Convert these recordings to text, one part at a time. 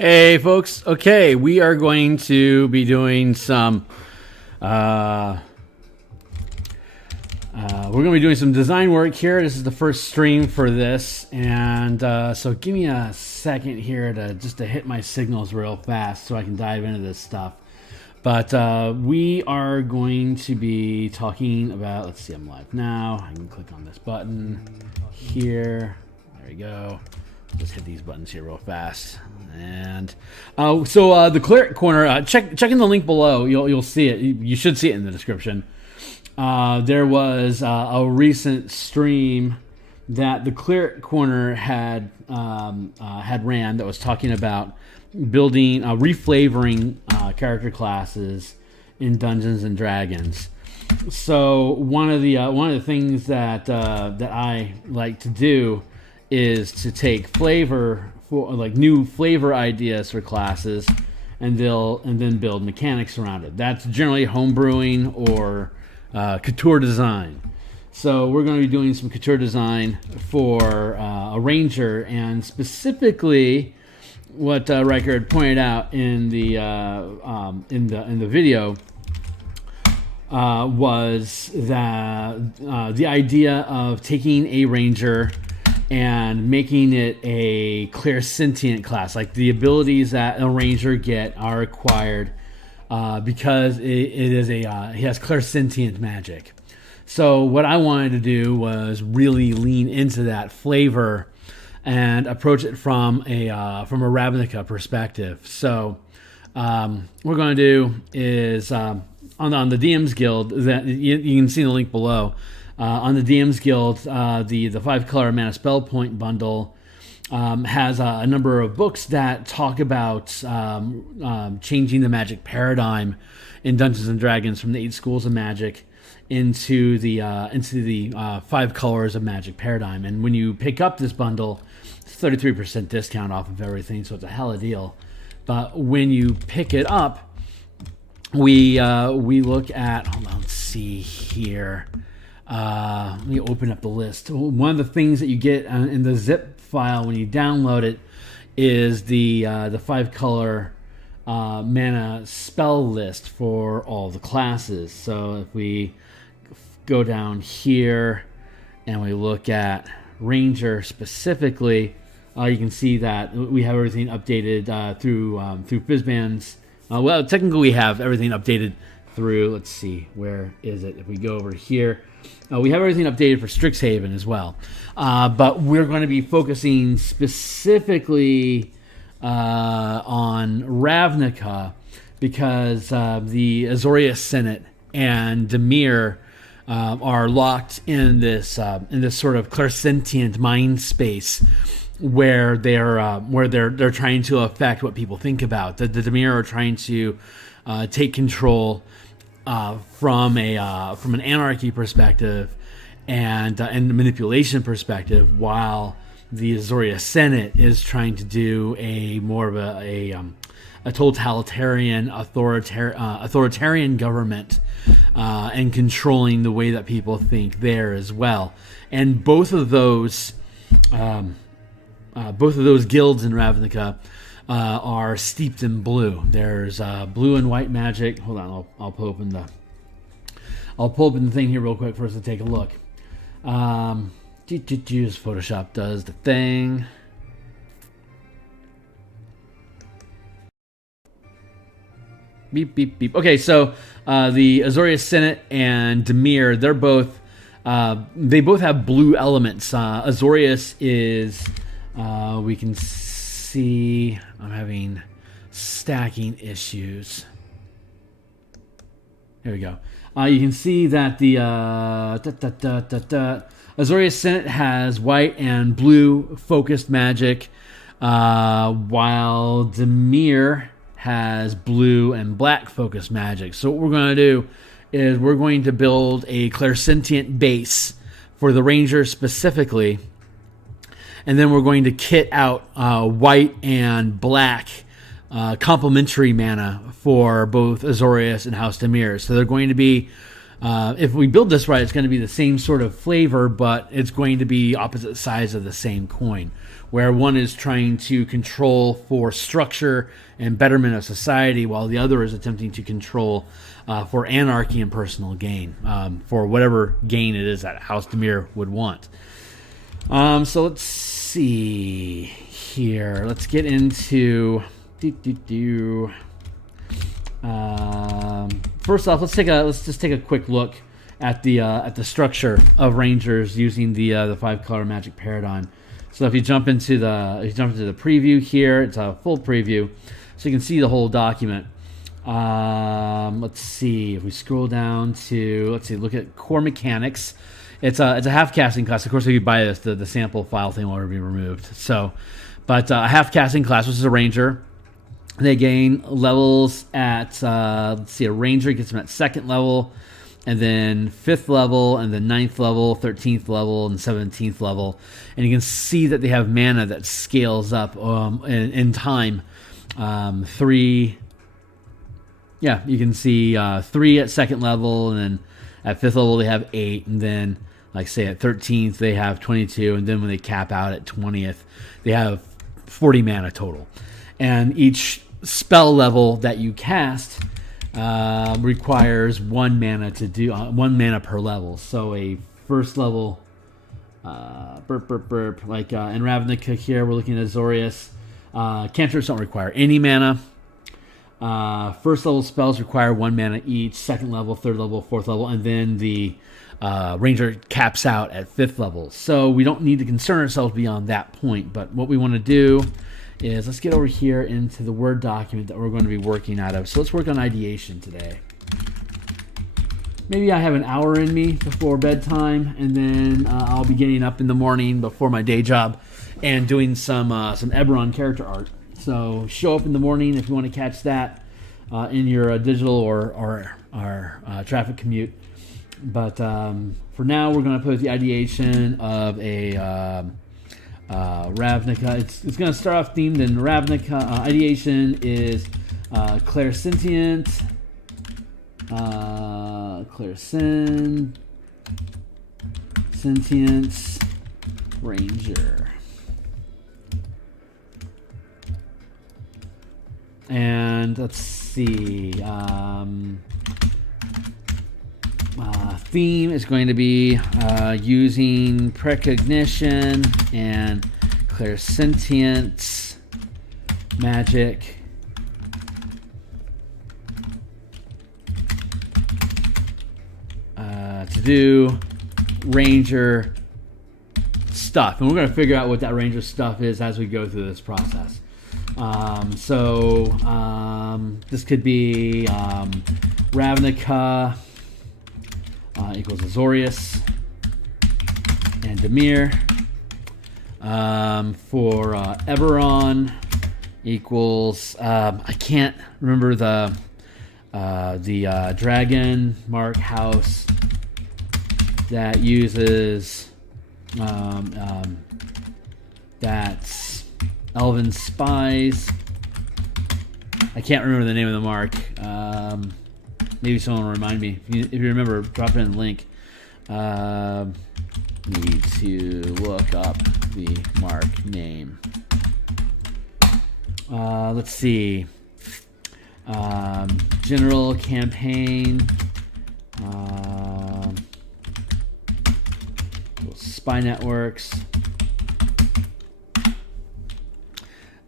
Hey folks, okay, we are going to be doing some we're going to be doing some design work here. This is the first stream for this, and so give me a second here to hit my signals real fast so I can dive into this stuff. But we are going to be talking about, let's see, I'm live now. I can click on this button here. There we go. Just hit these buttons here real fast. And so the Cleric Corner, check in the link below. You'll see it. You should see it in the description. There was a recent stream that the Cleric Corner had ran that was talking about building reflavoring character classes in Dungeons and Dragons. So one of the things that I like to do is to take flavor for like new flavor ideas for classes and then build mechanics around it. That's generally homebrewing or couture design. So we're going to be doing some couture design for a ranger, and specifically what Riker had pointed out in the video was that the idea of taking a ranger and making it a clairsentient class. Like the abilities that a ranger get are acquired because he has clairsentient magic. So what I wanted to do was really lean into that flavor and approach it from a Ravnica perspective. So what we're going to do is on the DMsGuild, that you can see the link below. On the DMsGuild, the 5-color mana spell point bundle has a number of books that talk about changing the magic paradigm in Dungeons and Dragons from the 8 schools of magic into the 5 colors of magic paradigm. And when you pick up this bundle, it's 33% discount off of everything, so it's a hella deal. But when you pick it up, we look at, hold on, let's see here. Let me open up the list. One of the things that you get in the zip file when you download it is the 5-color mana spell list for all the classes. So if we go down here and we look at Ranger specifically, you can see that we have everything updated through Fizzbands. Well, technically we have everything updated through, let's see, where is it? If we go over here, we have everything updated for Strixhaven as well. But we're going to be focusing specifically on Ravnica because the Azorius Senate and Demir are locked in this sort of clairsentient mind space where they're trying to affect what people think about. The Demir are trying to take control from an anarchy perspective and the manipulation perspective, while the Azorius Senate is trying to do a more of a totalitarian, authoritarian government and controlling the way that people think there as well. And both of those guilds in Ravnica are steeped in blue. There's blue and white magic. Hold on, I'll pull open the thing here real quick for us to take a look. Photoshop does the thing. Beep beep beep. Okay, so the Azorius Senate and Demir, they both have blue elements. Azorius is we can see I'm having stacking issues. There we go. You can see that the Azorius Senate has white and blue focused magic, while Demir has blue and black focused magic. So what we're going to do is we're going to build a clairsentient base for the Ranger specifically, and then we're going to kit out white and black complementary mana for both Azorius and House Demir. So they're going to be If we build this right, it's going to be the same sort of flavor, but it's going to be opposite sides of the same coin, where one is trying to control for structure and betterment of society, while the other is attempting to control for anarchy and personal gain, for whatever gain it is that House Demir would want. So let's see here. Let's get into... first off, let's just take a quick look at the structure of Rangers using the 5-color magic paradigm. So if you jump into the preview here, it's a full preview, so you can see the whole document. Let's see if we scroll down to look at core mechanics. It's a half casting class. Of course, if you buy this, the sample file thing will be removed. So, but a half casting class, which is a ranger. They gain levels at, let's see, a ranger gets them at 2nd level, and then 5th level, and then 9th level, 13th level, and 17th level. And you can see that they have mana that scales up in time. 3, yeah, you can see 3 at 2nd level, and then at 5th level they have 8, and then, like say, at 13th they have 22, and then when they cap out at 20th, they have 40 mana total. And each spell level that you cast requires 1 mana to do 1 mana per level. So a first level like in Ravnica here, we're looking at Azorius. Cantrips don't require any mana. First level spells require 1 mana each. 2nd level, 3rd level, 4th level, and then the ranger caps out at 5th level. So we don't need to concern ourselves beyond that point. But what we want to do is let's get over here into the Word document that we're going to be working out of. So let's work on ideation today. Maybe I have an hour in me before bedtime, and then I'll be getting up in the morning before my day job and doing some Eberron character art. So show up in the morning if you want to catch that in your digital or traffic commute. But for now, we're going to put the ideation of a Ravnica. It's going to start off themed in Ravnica. Ideation is clairsentient, clairsentience ranger. And let's see. Theme is going to be using precognition and clairsentience magic to do ranger stuff. And we're going to figure out what that ranger stuff is as we go through this process. This could be Ravnica equals Azorius and Demir. For Eberron equals I can't remember the dragon mark house that uses that's Elven Spies. I can't remember the name of the mark. Maybe someone will remind me. If you remember, drop it in the link. Need to look up the mark name. Let's see. General campaign. Spy networks.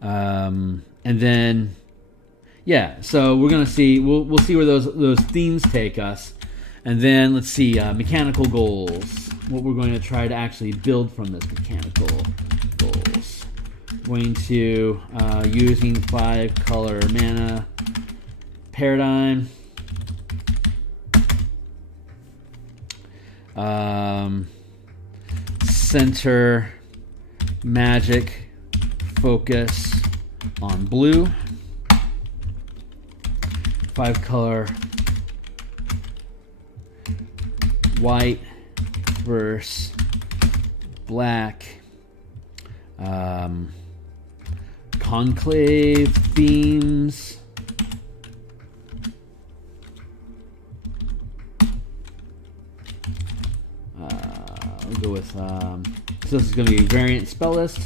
And then, yeah. So we're gonna see. We'll see where those themes take us, and then let's see mechanical goals. What we're going to try to actually build from this mechanical goals. Going to using 5-color mana paradigm. Center magic focus on blue. 5-color white versus black. Conclave themes. So this is going to be a variant spell list.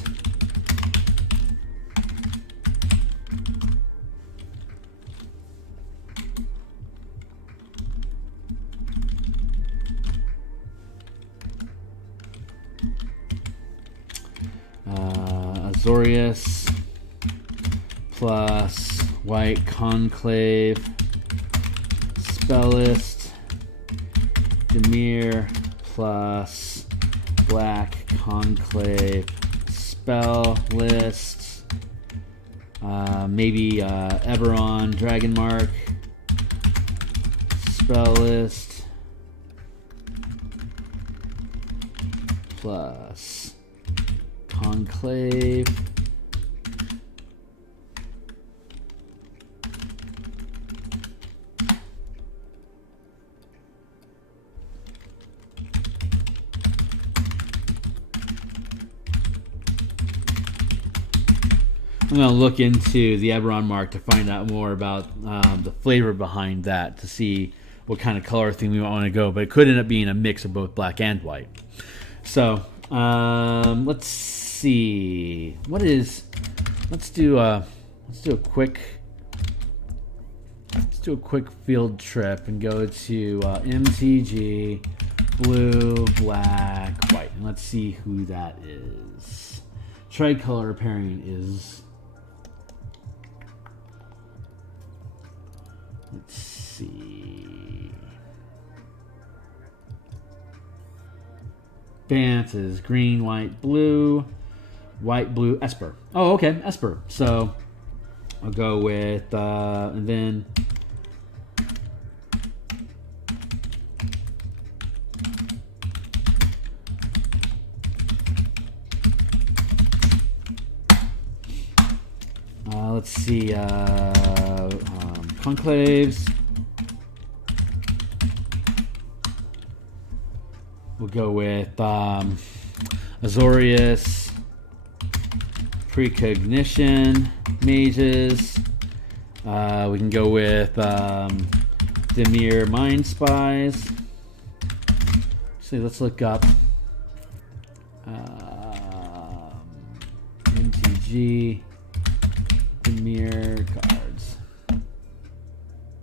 Azorius plus white conclave spell list. Dimir plus black conclave spell list. Maybe Eberron Dragonmark spell list plus conclave. I'm going to look into the Eberron mark to find out more about the flavor behind that, to see what kind of color theme we want to go. But it could end up being a mix of both black and white. So let's see. Let's do a quick field trip and go to MTG blue, black, white, and let's see who that is. Tricolor pairing is. Let's see. Bant is green, white, blue, Esper. Oh, okay, Esper. So I'll go with, and then let's see, conclaves. We'll go with Azorius, Precognition, Mages. We can go with Dimir, Mind Spies. So let's look up MTG Dimir cards.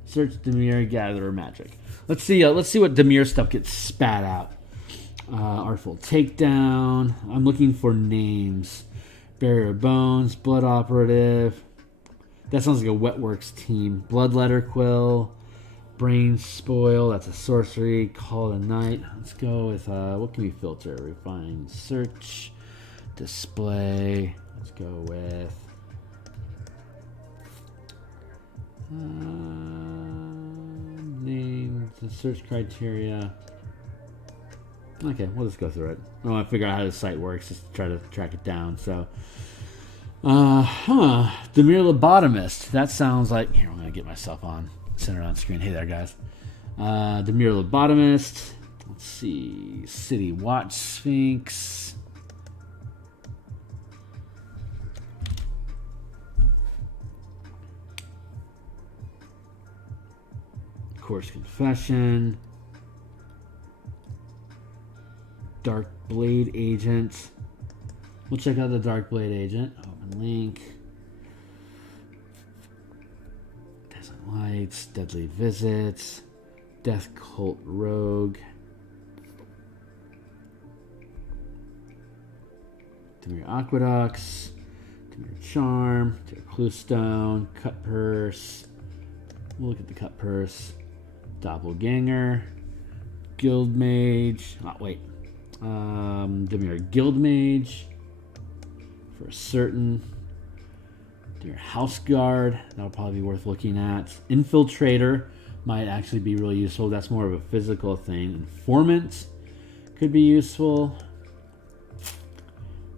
Search Dimir, gather magic. Let's see what Dimir stuff gets spat out. Artful Takedown. I'm looking for names. Barrier of Bones, Blood Operative. That sounds like a Wetworks team. Bloodletter Quill, Brain Spoil. That's a sorcery. Call of the Night. Let's go with what can we filter? Refine search, display. Let's go with name, the search criteria. Okay, we'll just go through it. I want to figure out how the site works, just to try to track it down. So, Dimir Lobotomist. That sounds like, here, I'm going to get myself on, centered on screen. Hey there, guys. Dimir Lobotomist. Let's see. City Watch Sphinx. Course Confession. Dark Blade Agent. We'll check out the Dark Blade Agent. Open link. Dazzling Lights. Deadly Visits. Death Cult Rogue. Dimir Aqueducts. Dimir Charm. Dimir Cluestone. Cut Purse. We'll look at the Cut Purse. Doppelganger. Guild Mage. Oh, wait. Dimir Guild Mage for certain. Dimir House Guard, that'll probably be worth looking at. Infiltrator might actually be really useful. That's more of a physical thing. Informant could be useful.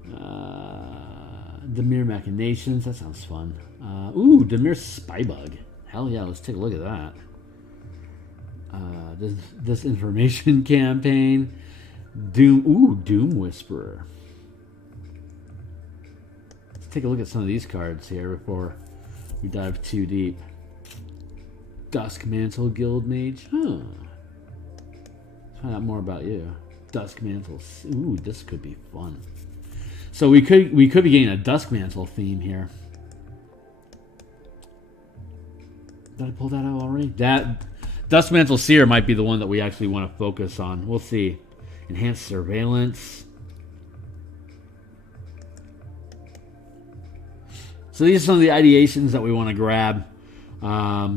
Dimir Machinations, that sounds fun. Dimir Spybug. Hell yeah, let's take a look at that. This information campaign. Doom Whisperer. Let's take a look at some of these cards here before we dive too deep. Dusk Mantle Guild Mage. Let's find out more about you. Dusk Mantles. Ooh, this could be fun. So we could be getting a Dusk Mantle theme here. Did I pull that out already? That Dusk Mantle Seer might be the one that we actually want to focus on. We'll see. Enhanced Surveillance. So these are some of the ideations that we want to grab.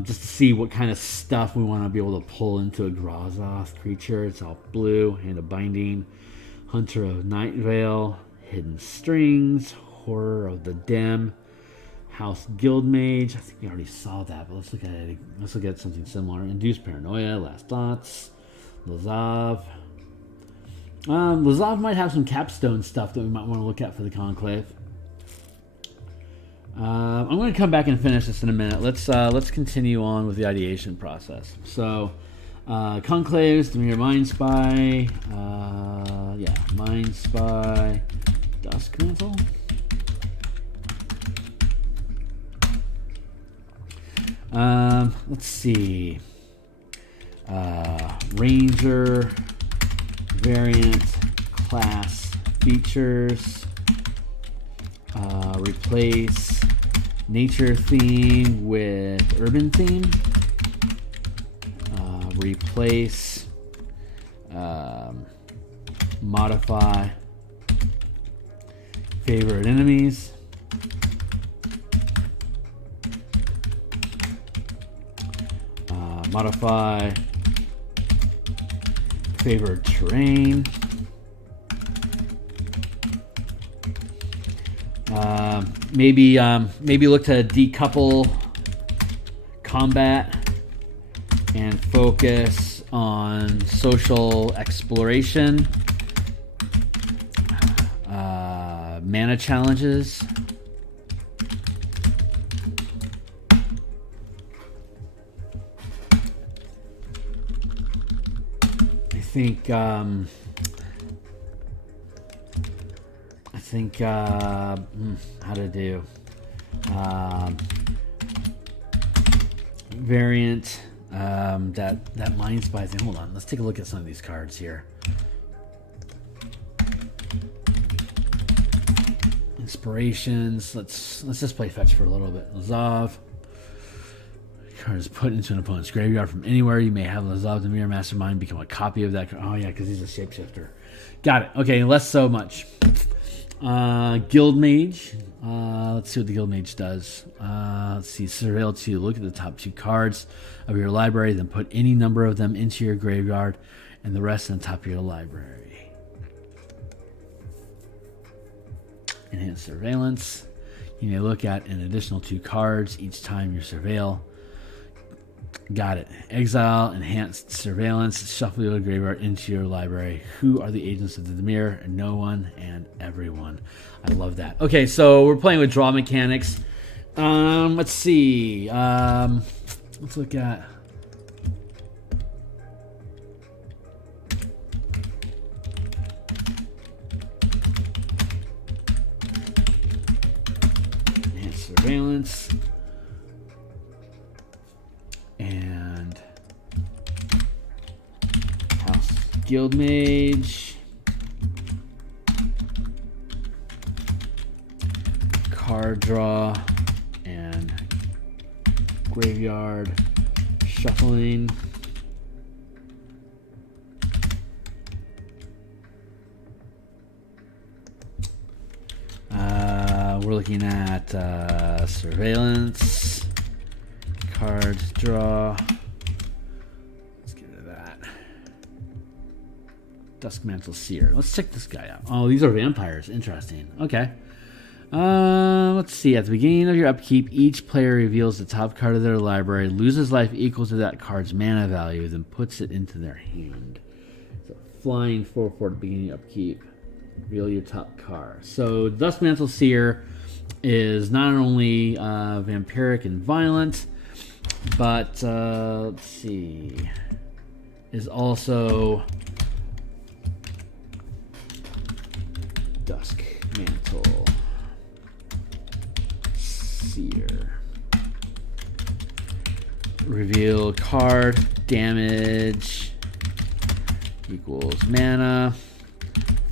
Just to see what kind of stuff we want to be able to pull into a Grazoth creature. It's all blue. Hand of Binding. Hunter of Night Veil. Hidden Strings. Horror of the Dim. House Guild Mage. I think we already saw that, but let's look at it. Let's look at something similar. Induced Paranoia. Last Thoughts. Lazav. Lazav might have some capstone stuff that we might want to look at for the Conclave. I'm going to come back and finish this in a minute. Let's continue on with the ideation process. So, Conclaves, Dimir Mind Spy. Mind Spy. Dusk Mantle. Let's see. Ranger, variant, class, features. Replace nature theme with urban theme. Replace, modify favorite enemies. Modify favored terrain. Maybe look to decouple combat and focus on social exploration, mana challenges. I think how to do variant that Mind Spy thing. Hold on, let's take a look at some of these cards here. Inspirations. Let's just play fetch for a little bit. Lazav. Card is put into an opponent's graveyard from anywhere. You may have Lazav the Mirror Mastermind become a copy of that. Oh yeah, because he's a shapeshifter. Got it. Okay, less so much. Guild Mage. Let's see what the Guild Mage does. Let's see. Surveil 2. Look at the top 2 cards of your library, then put any number of them into your graveyard and the rest on top of your library. Enhanced Surveillance. You may look at an additional 2 cards each time you surveil. Got it. Exile, Enhanced Surveillance, shuffle your graveyard into your library. Who are the agents of the Dimir? No one and everyone. I love that. Okay, so we're playing with draw mechanics. Let's see. Let's look at... Enhanced Surveillance. And House Guild Mage, card draw, and graveyard shuffling. We're looking at surveillance. Cards draw. Let's get rid of that. Duskmantle Seer. Let's check this guy out. Oh, these are vampires. Interesting. Okay. Let's see. At the beginning of your upkeep, each player reveals the top card of their library, loses life equal to that card's mana value, then puts it into their hand. So flying 4/4 at the beginning of upkeep. Reveal your top card. So Duskmantle Seer is not only vampiric and violent, but let's see, is also Dusk Mantle Seer. Reveal card, damage equals mana.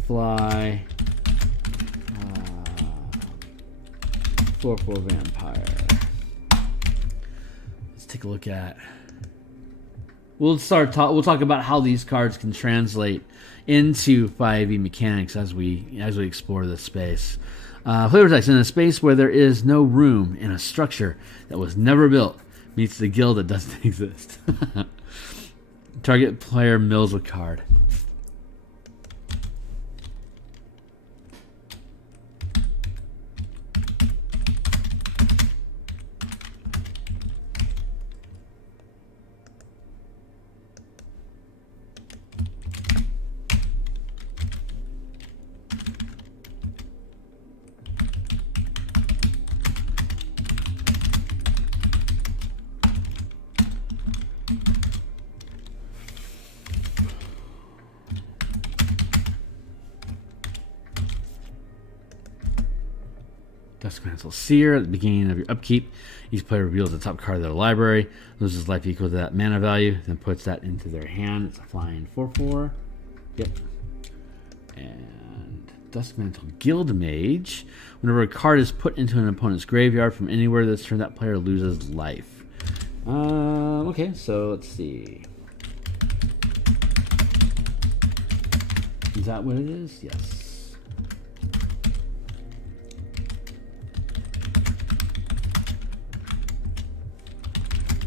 Fly. 4/4 vampire. Let's take a look at. We'll talk about how these cards can translate into 5e mechanics as we explore this space. Flavor text: in a space where there is no room in a structure that was never built meets the guild that doesn't exist. Target player mills a card. Duskmantle Seer. At the beginning of your upkeep, each player reveals the top card of their library, loses life equal to that mana value, then puts that into their hand. It's a flying 4/4. Yep. And Duskmantle Guild Mage. Whenever a card is put into an opponent's graveyard from anywhere this turn, that player loses life. Okay, so let's see. Is that what it is? Yes.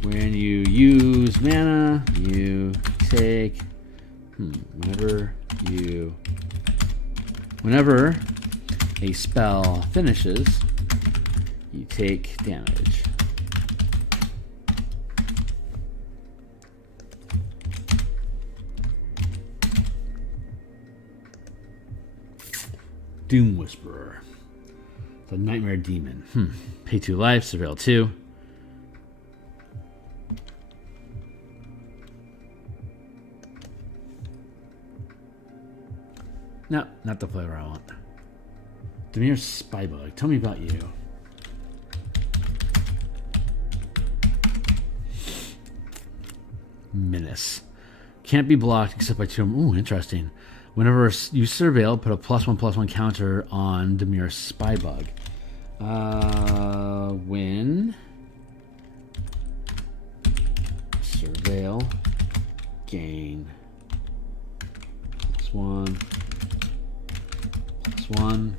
When you use mana, you take whenever a spell finishes, you take damage. Doom Whisperer. The Nightmare Demon. Pay 2 life, surveil 2. No, not the flavor I want. Demir's Spybug. Tell me about you. Menace. Can't be blocked except by 2. Ooh, interesting. Whenever you surveil, put a +1/+1 counter on Demir's Spybug. When surveil, gain +1/+1.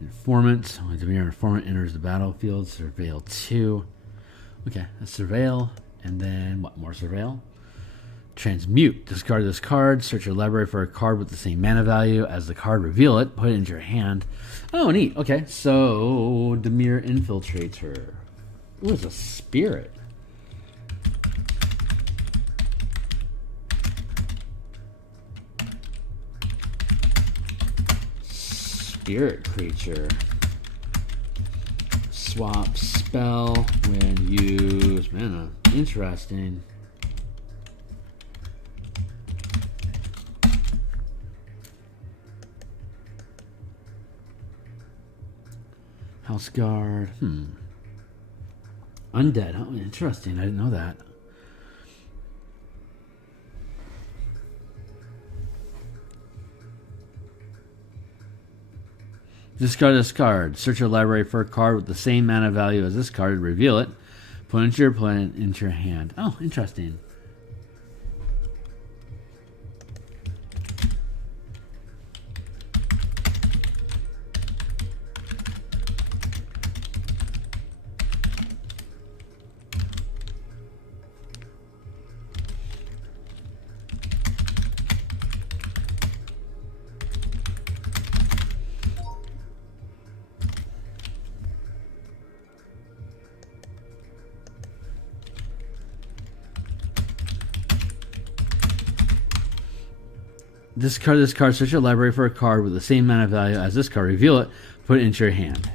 Informant. When Demir Informant enters the battlefield, surveil 2. Okay, that's surveil. And then what? More surveil. Transmute. Discard this card. Search your library for a card with the same mana value as the card. Reveal it. Put it into your hand. Oh, neat. Okay, so Demir Infiltrator. Ooh, it's a spirit. Spirit creature. Swap spell when used mana. Interesting. House Guard. Undead. Oh, interesting. I didn't know that. Discard this card. Search your library for a card with the same mana value as this card. Reveal it. Put it into your opponent into your hand. Oh, interesting. Discard this card. Search your library for a card with the same mana value as this card. Reveal it. Put it into your hand.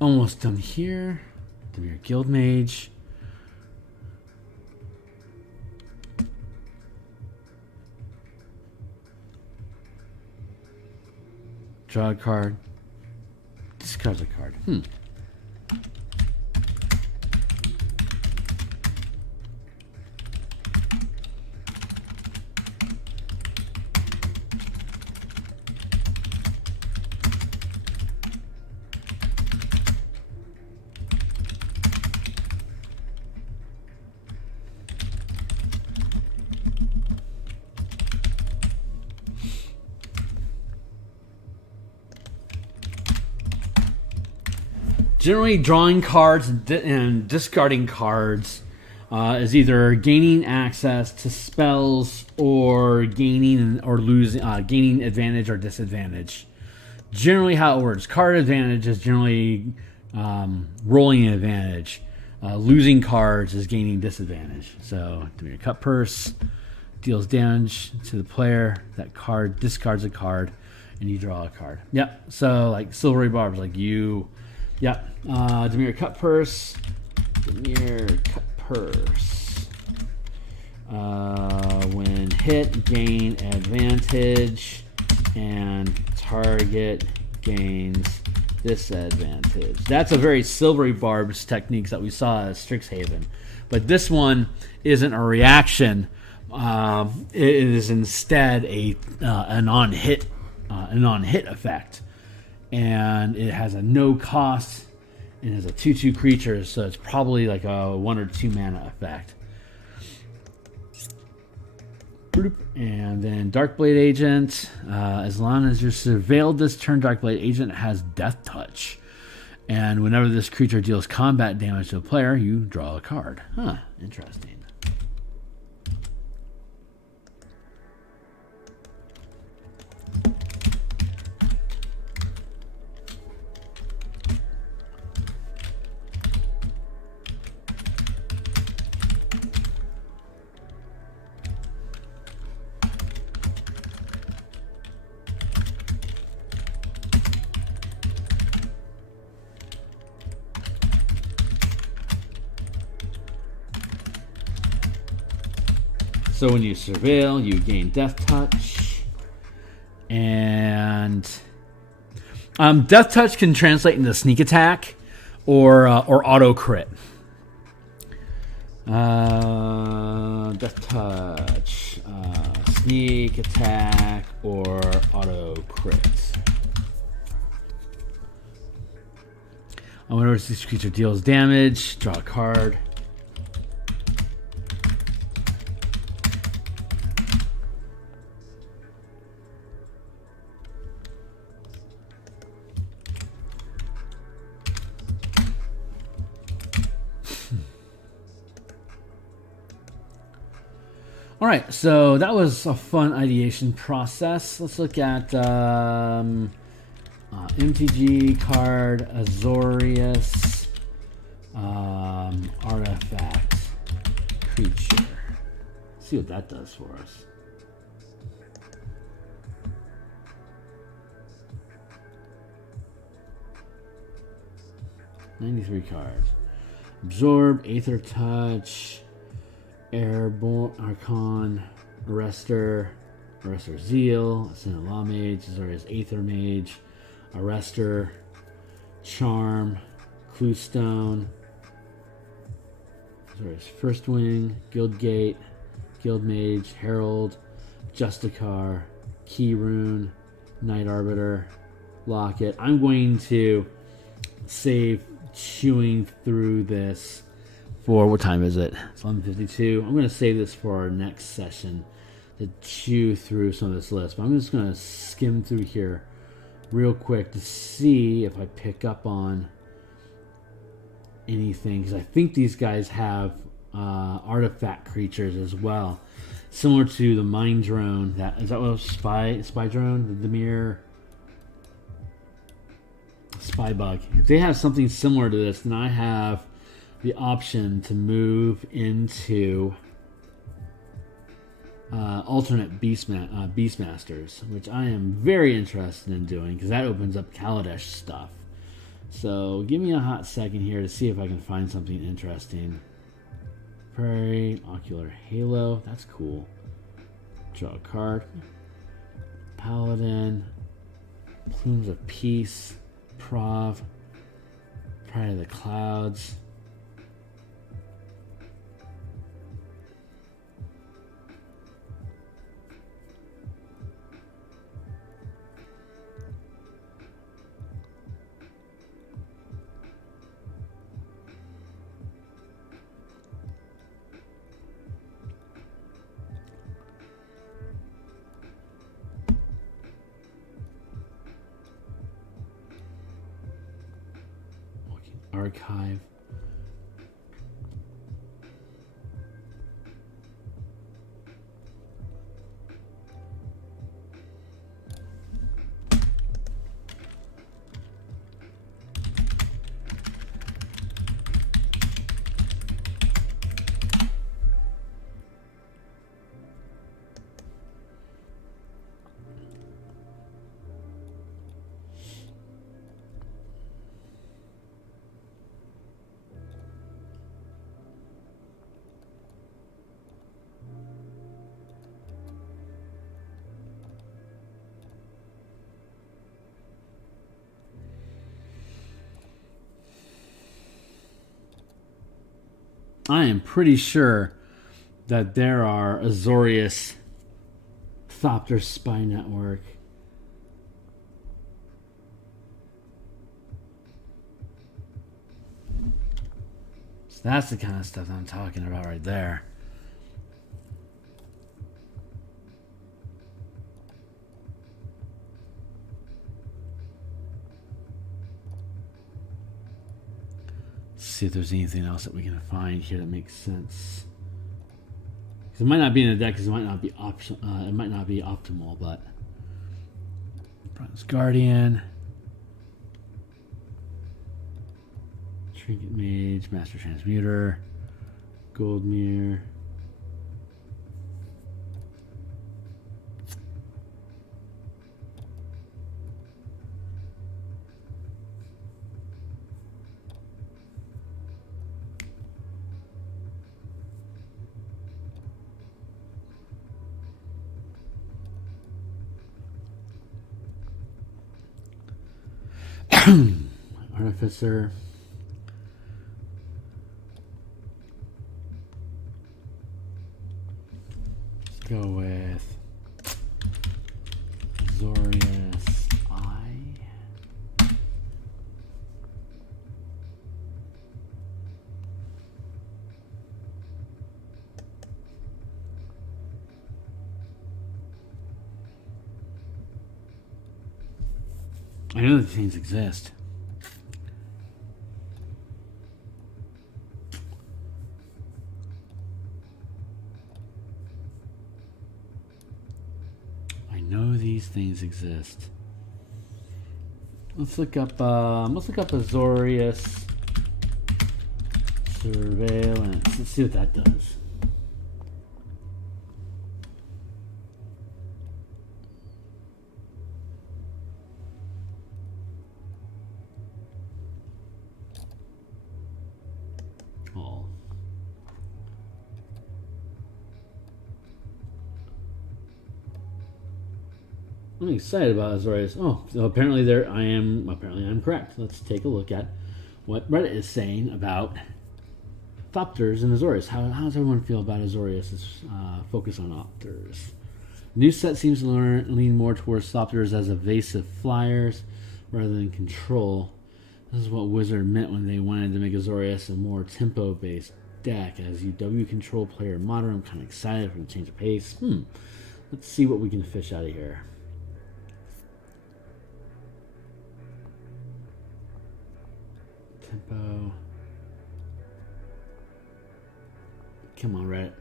Almost done here. Demir Guild Mage. Draw a card. Discard a card. Generally, drawing cards and discarding cards is either gaining access to spells or gaining or losing, gaining advantage or disadvantage. Generally, how it works: card advantage is generally rolling an advantage. Losing cards is gaining disadvantage. So, your cut purse deals damage to the player. That card discards a card, and you draw a card. Yep. So, like silvery barbs, like you. Yep. Demir cut purse. Demir cut purse. When hit, gain advantage, and target gains disadvantage. That's a very silvery barbs techniques that we saw at Strixhaven, but this one isn't a reaction. It is instead an on hit effect. And it has a no cost, and it's a 2/2 creature, so it's probably like a 1 or 2 mana effect. And then Darkblade Agent, as long as you're surveilled this turn, Darkblade Agent has Death Touch. And whenever this creature deals combat damage to a player, you draw a card. Huh, interesting. So when you surveil, you gain Death Touch. And Death Touch can translate into Sneak Attack or Auto Crit. Death Touch, Sneak Attack, or Auto Crit. Whenever this creature deals damage, draw a card. All right, so that was a fun ideation process. Let's look at MTG card, Azorius, artifact, creature. Let's see what that does for us. $93 cards. Absorb, Aether Touch, Airborne Archon, Arrestor, Zeal, Ascendant Law Mage, Azorius Aether Mage, Arrestor, Charm, Cluestone, Azorius First Wing, Guildgate, Guild Mage, Herald, Justicar, Key Rune, Night Arbiter, Locket. I'm going to save chewing through this for, what time is it? It's 11:52. I'm going to save this for our next session to chew through some of this list. But I'm just going to skim through here real quick to see if I pick up on anything, because I think these guys have artifact creatures as well, similar to the Mind Drone. That is that what was Spy Drone, the Dimir Spy Bug. If they have something similar to this, then I have the option to move into alternate Beastmasters, which I am very interested in doing because that opens up Kaladesh stuff. So give me a hot second here to see if I can find something interesting. Prairie, Ocular Halo, that's cool. Draw a card. Paladin, Plumes of Peace, Prov, Pride of the Clouds. Archive. I am pretty sure that there are Azorius Thopter spy network. So that's the kind of stuff I'm talking about right there. See if there's anything else that we can find here that makes sense. Because it might not be in the deck, because it might not be it might not be optimal, but Bronze Guardian, Trinket Mage, Master Transmuter, Goldmere. Artificer. Let's go with Azorius Eye. I know that things exist. These things exist. Let's look up Azorius Surveillance. Let's see what that does. Oh. I'm excited about Azorius. Oh, so apparently I'm correct. Let's take a look at what Reddit is saying about Thopters and Azorius. How does everyone feel about Azorius' focus on Thopters? New set seems to lean more towards Thopters as evasive flyers rather than control. This is what Wizard meant when they wanted to make Azorius a more tempo-based deck. As UW control player modern, I'm kind of excited for the change of pace. Let's see what we can fish out of here. Tempo. Come on, Reddit.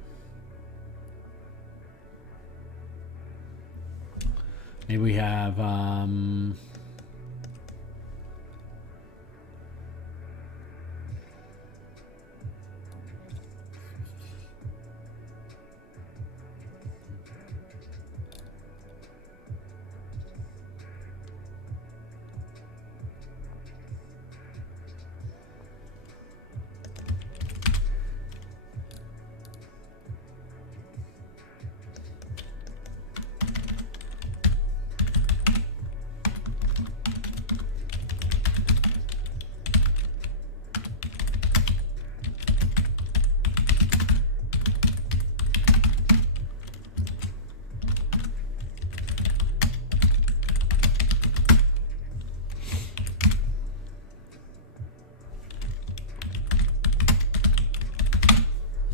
Maybe we have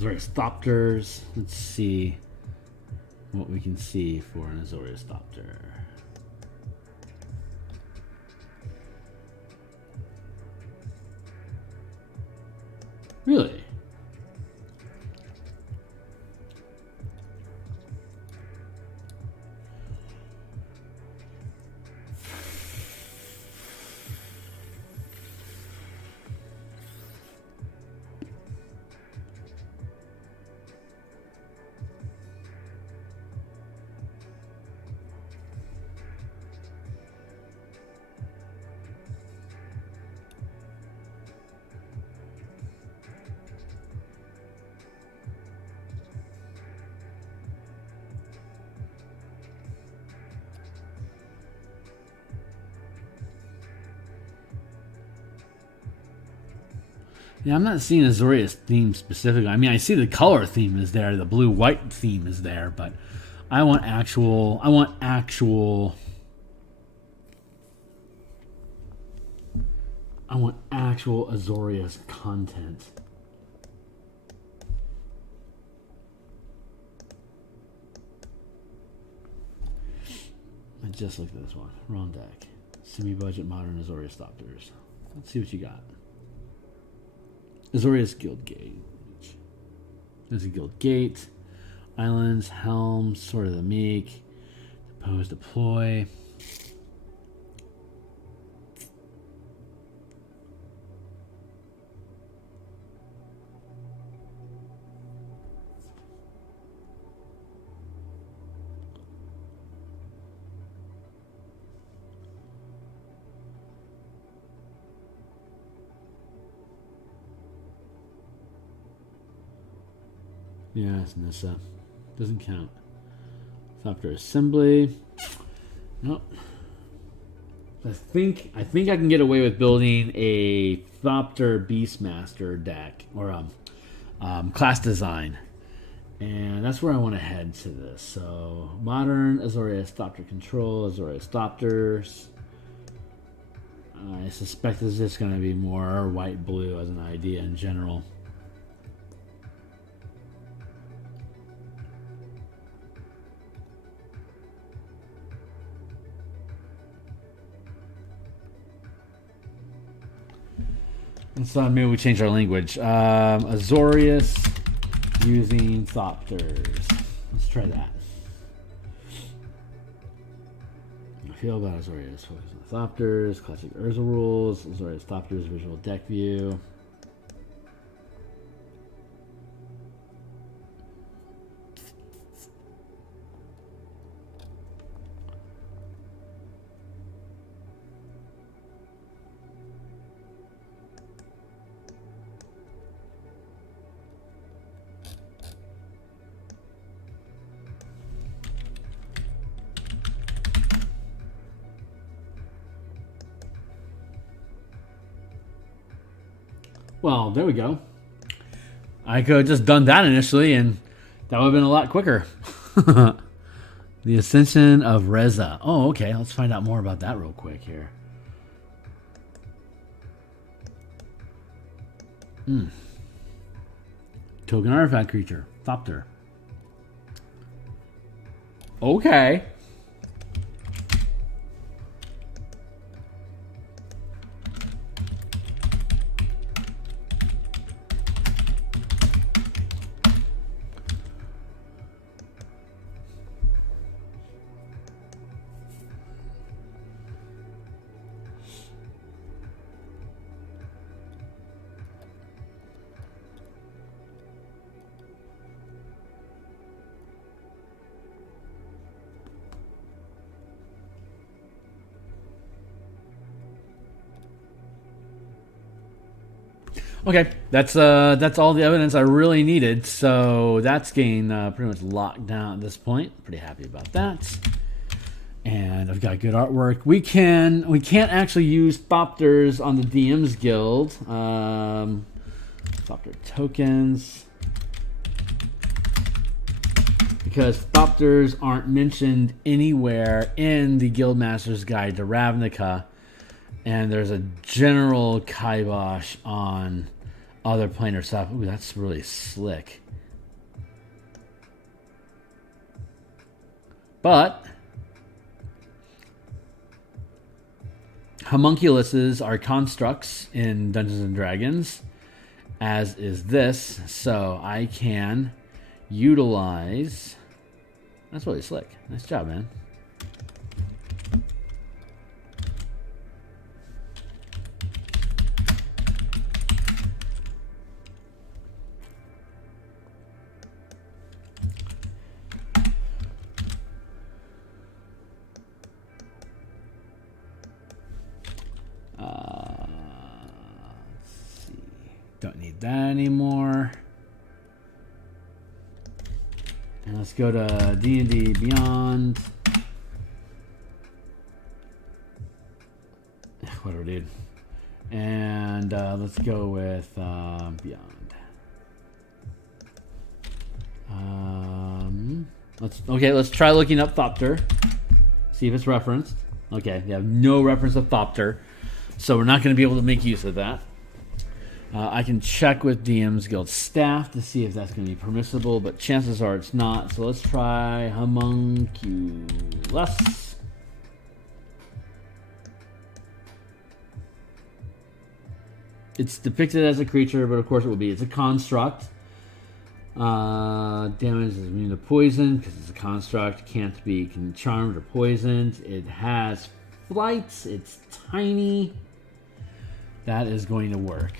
Azorius Thopters. Let's see what we can see for an Azorius Thopter. Really? Yeah, I'm not seeing Azorius theme specifically. I mean, I see the color theme is there, the blue-white theme is there, but I want actual Azorius content. I just looked at this one. Wrong deck. Semi-budget modern Azorius Thopters. Let's see what you got. Azorius Guild Gate. There's a Guild Gate. Islands, Helms, Sword of the Meek. Depose, Deploy. Yeah, it's Nissa. Doesn't count. Thopter Assembly. Nope. I think I can get away with building a Thopter Beastmaster deck or class design, and that's where I want to head to this. So modern Azorius Thopter control, Azorius Thopters. I suspect this is just going to be more white blue as an idea in general. So maybe we change our language. Azorius using Thopters. Let's try that. I feel about Azorius. Focus on Thopters. Classic Urza rules. Azorius Thopters visual deck view. Well, there we go. I could have just done that initially, and that would have been a lot quicker. The Ascension of Reza. Oh, okay. Let's find out more about that real quick here. Token artifact creature. Thopter. Okay. Okay, that's all the evidence I really needed. So that's getting pretty much locked down at this point. Pretty happy about that. And I've got good artwork. We can't actually use Thopters on the DMsGuild. Thopter tokens. Because Thopters aren't mentioned anywhere in the Guildmaster's Guide to Ravnica. And there's a general kibosh on other planar stuff. Ooh, that's really slick. But homunculuses are constructs in Dungeons and Dragons, as is this. So I can utilize. That's really slick. Nice job, man. Let's see. Don't need that anymore. And let's go to D&D Beyond. Whatever, dude. And let's go with Beyond. Let's try looking up Thopter. See if it's referenced. Okay, you have no reference of Thopter, so we're not going to be able to make use of that. I can check with DMsGuild staff to see if that's going to be permissible, but chances are it's not. So let's try homunculus. It's depicted as a creature, but of course it will be. It's a construct. Damage is immune to poison because it's a construct. Can't be charmed or poisoned. It has flights. It's tiny. That is going to work.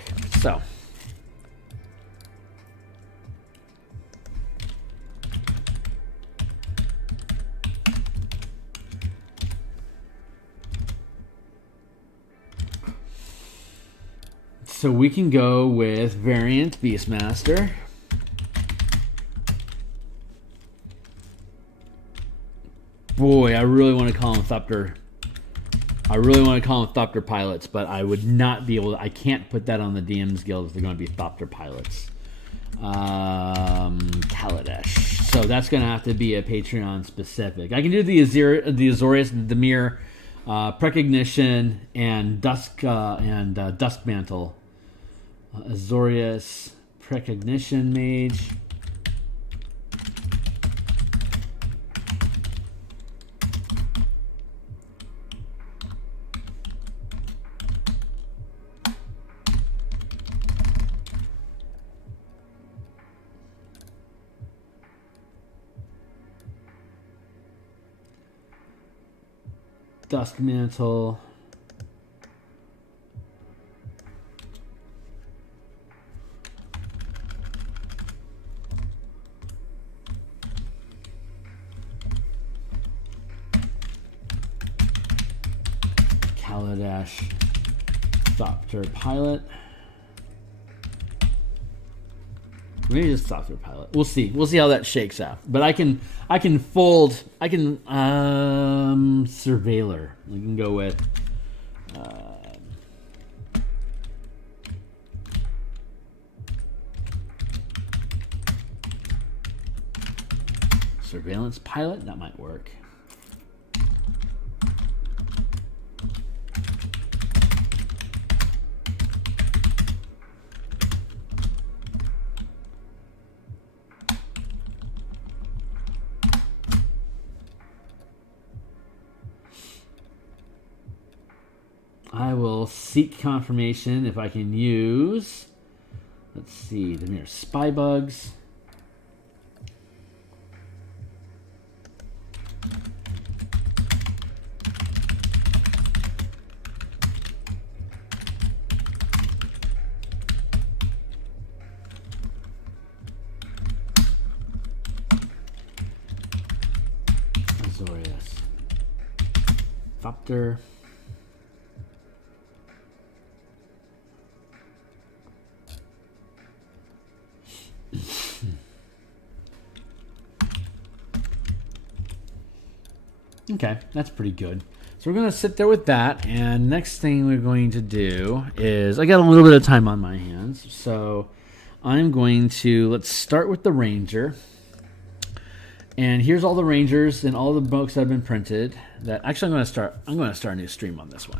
So we can go with Variant Beastmaster. Boy, I really want to call him Thopter. I really want to call them Thopter pilots, but I would not be able to. I can't put that on the DMsGuild if they're going to be Thopter pilots. Kaladesh. So that's going to have to be a Patreon specific. I can do the Azorius, the Demir, Precognition, and Dusk Mantle. Azorius, Precognition Mage. Dusk Mantle. Kaladesh. Thopter Pilot. Maybe just Thopter Pilot. We'll see. We'll see how that shakes out. But I can fold. I can Surveiller. We can go with Surveillance Pilot. That might work. I will seek confirmation if I can use, let's see, the mere spy bugs. Azorius. Thopter. Okay, that's pretty good. So we're going to sit there with that, and next thing we're going to do is, I got a little bit of time on my hands, so I'm going to, let's start with the Ranger. And here's all the Rangers and all the books that have been printed. That actually I'm going to start a new stream on this one.